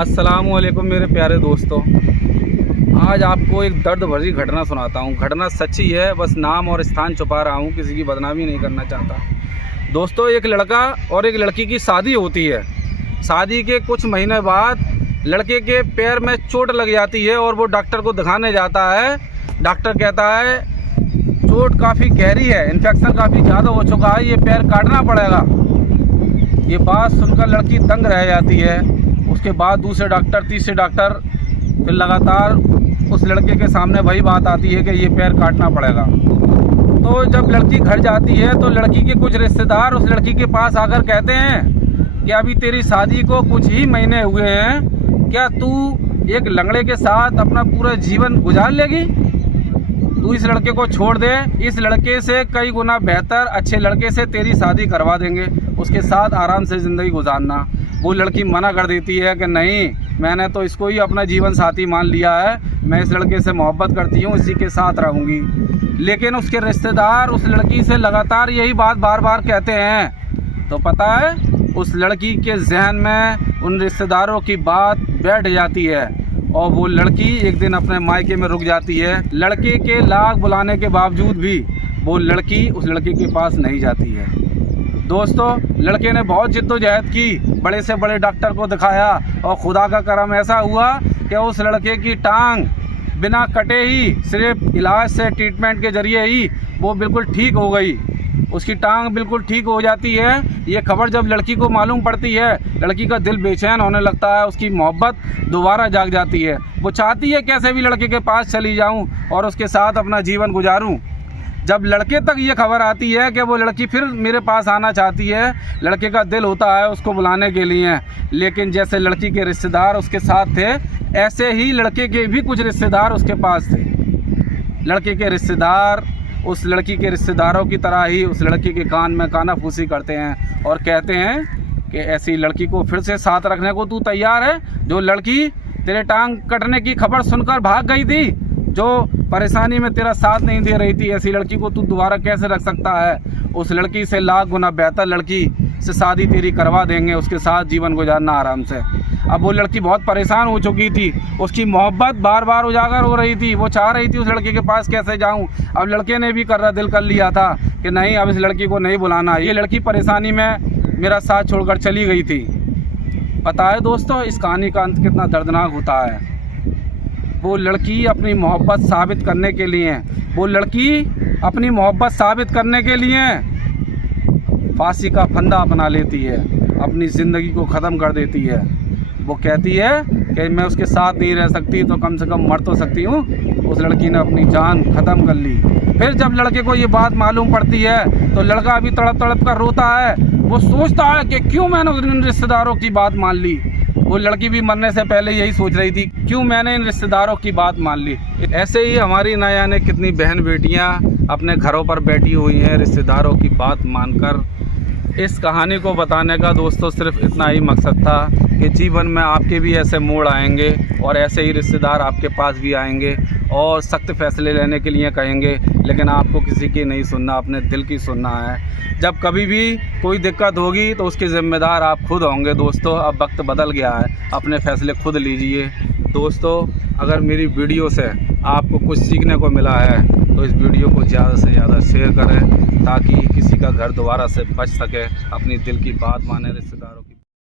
अस्सलामुअलैकुम मेरे प्यारे दोस्तों, आज आपको एक दर्द भरी घटना सुनाता हूँ। घटना सच्ची है, बस नाम और स्थान छुपा रहा हूँ, किसी की बदनामी नहीं करना चाहता। दोस्तों, एक लड़का और एक लड़की की शादी होती है। शादी के कुछ महीने बाद लड़के के पैर में चोट लग जाती है और वो डॉक्टर को दिखाने जाता है। डॉक्टर कहता है चोट काफ़ी गहरी है, इन्फेक्शन काफ़ी ज़्यादा हो चुका है, ये पैर काटना पड़ेगा। ये बात सुनकर लड़की दंग रह जाती है। उसके बाद दूसरे डॉक्टर, तीसरे डॉक्टर, फिर लगातार उस लड़के के सामने वही बात आती है कि ये पैर काटना पड़ेगा। तो जब लड़की घर जाती है तो लड़की के कुछ रिश्तेदार उस लड़की के पास आकर कहते हैं कि अभी तेरी शादी को कुछ ही महीने हुए हैं, क्या तू एक लंगड़े के साथ अपना पूरा जीवन गुजार लेगी? तू इस लड़के को छोड़ दे, इस लड़के से कई गुना बेहतर अच्छे लड़के से तेरी शादी करवा देंगे, उसके साथ आराम से ज़िंदगी गुजारना। वो लड़की मना कर देती है कि नहीं, मैंने तो इसको ही अपना जीवन साथी मान लिया है, मैं इस लड़के से मोहब्बत करती हूँ, इसी के साथ रहूँगी। लेकिन उसके रिश्तेदार उस लड़की से लगातार यही बात बार बार कहते हैं। तो पता है, उस लड़की के जहन में उन रिश्तेदारों की बात बैठ जाती है और वो लड़की एक दिन अपने मायके में रुक जाती है। लड़के के लाख बुलाने के बावजूद भी वो लड़की उस लड़के के पास नहीं जाती है। दोस्तों, लड़के ने बहुत जिद्दोजहद की, बड़े से बड़े डॉक्टर को दिखाया और खुदा का करम ऐसा हुआ कि उस लड़के की टांग बिना कटे ही, सिर्फ इलाज से, ट्रीटमेंट के ज़रिए ही वो बिल्कुल ठीक हो गई। उसकी टांग बिल्कुल ठीक हो जाती है। ये खबर जब लड़की को मालूम पड़ती है, लड़की का दिल बेचैन होने लगता है, उसकी मोहब्बत दोबारा जाग जाती है। वो चाहती है कैसे भी लड़के के पास चली जाऊं और उसके साथ अपना जीवन गुजारूं। जब लड़के तक ये खबर आती है कि वो लड़की फिर मेरे पास आना चाहती है, लड़के का दिल होता है उसको बुलाने के लिए। लेकिन जैसे लड़की के रिश्तेदार उसके साथ थे, ऐसे ही लड़के के भी कुछ रिश्तेदार उसके पास थे। लड़के के रिश्तेदार उस लड़की के रिश्तेदारों की तरह ही उस लड़की के कान में कानाफूसी करते हैं और कहते हैं कि ऐसी लड़की को फिर से साथ रखने को तू तैयार है? जो लड़की तेरे टांग कटने की खबर सुनकर भाग गई थी, जो परेशानी में तेरा साथ नहीं दे रही थी, ऐसी लड़की को तू दोबारा कैसे रख सकता है? उस लड़की से लाख गुना बेहतर लड़की से शादी तेरी करवा देंगे, उसके साथ जीवन गुजारना आराम से। अब वो लड़की बहुत परेशान हो चुकी थी, उसकी मोहब्बत बार बार उजागर हो रही थी। वो चाह रही थी उस लड़के के पास कैसे जाऊं। अब लड़के ने भी दिल कर लिया था कि नहीं, अब इस लड़की को नहीं बुलाना। ये लड़की परेशानी में मेरा साथ छोड़कर चली गई थी। पता है दोस्तों, इस कहानी का अंत कितना दर्दनाक होता है। वो लड़की अपनी मोहब्बत साबित करने के लिए, फांसी का फंदा अपना लेती है, अपनी ज़िंदगी को ख़त्म कर देती है। वो कहती है कि मैं उसके साथ नहीं रह सकती तो कम से कम मर तो सकती हूँ। उस लड़की ने अपनी जान ख़त्म कर ली। फिर जब लड़के को ये बात मालूम पड़ती है तो लड़का अभी तड़प तड़प कर रोता है। वो सोचता है कि क्यों मैंने उन रिश्तेदारों की बात मान ली। वो लड़की भी मरने से पहले यही सोच रही थी, क्यों मैंने इन रिश्तेदारों की बात मान ली। ऐसे ही हमारी न जाने कितनी बहन बेटियां अपने घरों पर बैठी हुई हैं रिश्तेदारों की बात मानकर। इस कहानी को बताने का दोस्तों सिर्फ इतना ही मकसद था कि जीवन में आपके भी ऐसे मोड़ आएंगे और ऐसे ही रिश्तेदार आपके पास भी आएंगे और सख्त फैसले लेने के लिए कहेंगे, लेकिन आपको किसी की नहीं सुनना, अपने दिल की सुनना है। जब कभी भी कोई दिक्कत होगी तो उसके ज़िम्मेदार आप खुद होंगे। दोस्तों, अब वक्त बदल गया है, अपने फैसले खुद लीजिए। दोस्तों, अगर मेरी वीडियो से आपको कुछ सीखने को मिला है तो इस वीडियो को ज़्यादा से ज़्यादा शेयर करें ताकि किसी का घर दोबारा से बच सके। अपनी दिल की बात माने रिश्तेदारों।